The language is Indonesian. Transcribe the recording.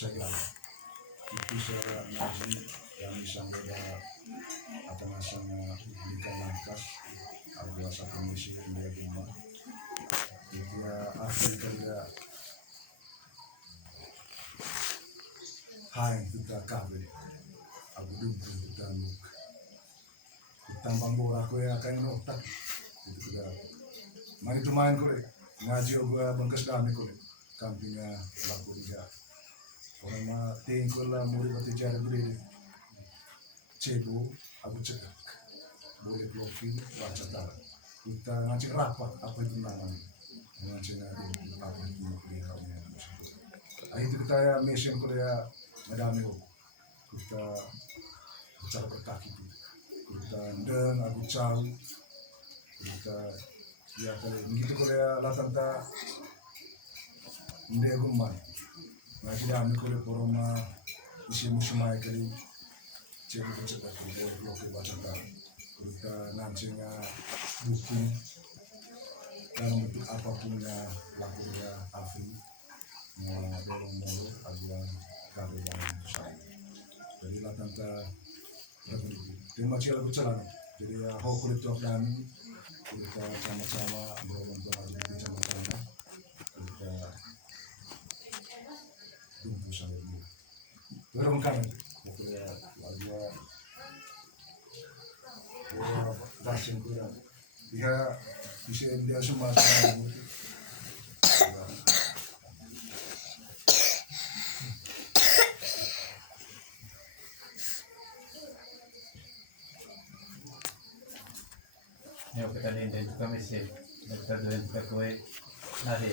segala itu saya ngaji yang sampai atau nasanya bukan langkas ada satu misi dia rumah dia akhir kerja hai kita kabel aku duduk kita muk tambang bola aku ya kayak otak itu kita main kore ngaji gue bangkas kami kore kampingnya laku dia orang mah tinggal lah murid batu jari beli cebo aku cekak boleh blocking baca tar kita ngaji rapat apa itu namanya ngaji apa itu namanya itu kita ya mission kuliah madami kita bicara berkaki kita dan aku tahu kita ya kali begitu kuliah latan ta ndego man ngaji dami kuliah poroma isi musimai kali cebo cepat boleh blocking baca tar kita nantinya dukung dalam bentuk apapun yang lakunya Afi mau dorong mulu agar kabel yang besar jadi lah tanta terima kasih lagu celana jadi ya ho kulit tok kami kita sama-sama berlomba di sama-sama kita tunggu sampai dulu dorong kami pokoknya lagu dasin kurang dia bisa dia semua Yo, kita lihat juga masih kita doain kita kue nari.